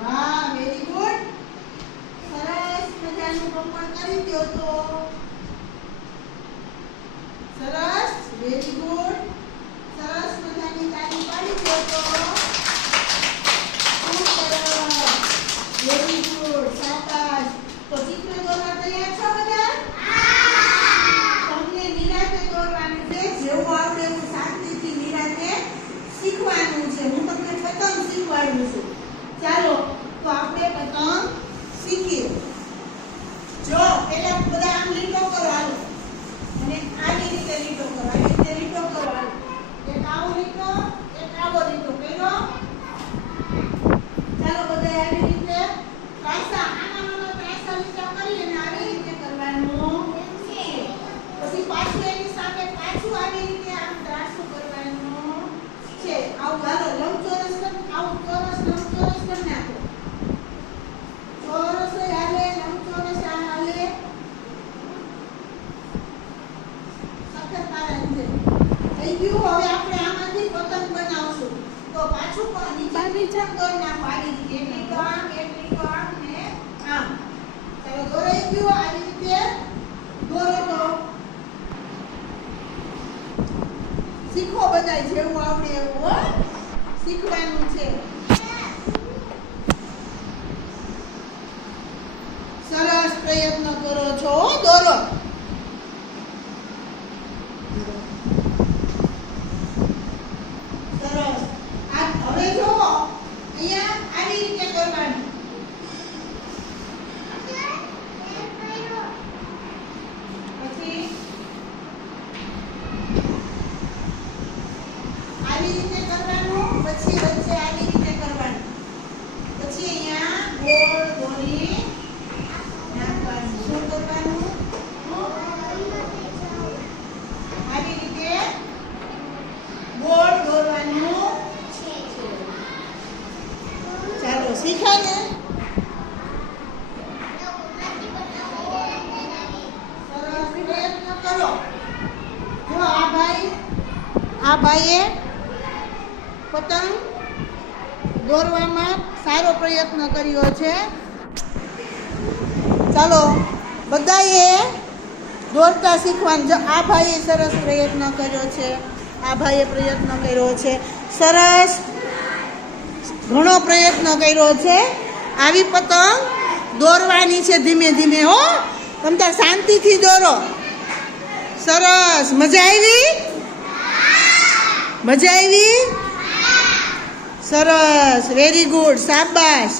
વાહ very good સરસ મજાનું કમળ કરી દો તો. સરસ વેરી ગુડ સરસ મજાની તાળી પાડી દો તો. isso. થઈ હવે આપણે આમાંથી પતંગ બનાવશું. તો પાછું પણ નીચે નીચે દોરી નાખો આવી રીતે. લીટો આમ એક તો આમ ને આમ. ચાલો દોરાઈ ગયું આવી રીતે. દોરો તો. શીખો બધા જેવું આવડે એવું હો. શીખવાનું છે સરસ પ્રયત્ન કરો છો હો, દોરો સરસ આ હવે જુઓ અહીંયા આવી રીતે કરવાનું પછી આવી રીતે કરવાનું પછી વચ્ચે આવી રીતે કરવાનું પછી અહીંયા દોરી શું કરવાનું આવી રીતે ગોળ દોરવાનું ચાલો શીખાય ને આ ભાઈએ પતંગ દોરવામાં સારો પ્રયત્ન કર્યો છે. ચાલો, બધાએ દોરતા શીખવાનું. જો આ ભાઈએ સરસ પ્રયત્ન કર્યો છે, આ ભાઈએ પ્રયત્ન કર્યો છે. સરસ ઘણો પ્રયત્ન કર્યો છે. આવી પતંગ દોરવાની છે ધીમે ધીમે, હો. તમતા શાંતિથી દોરો. સરસ. મજા આવી? મજા આવી? સરસ. વેરી ગુડ શાબાશ.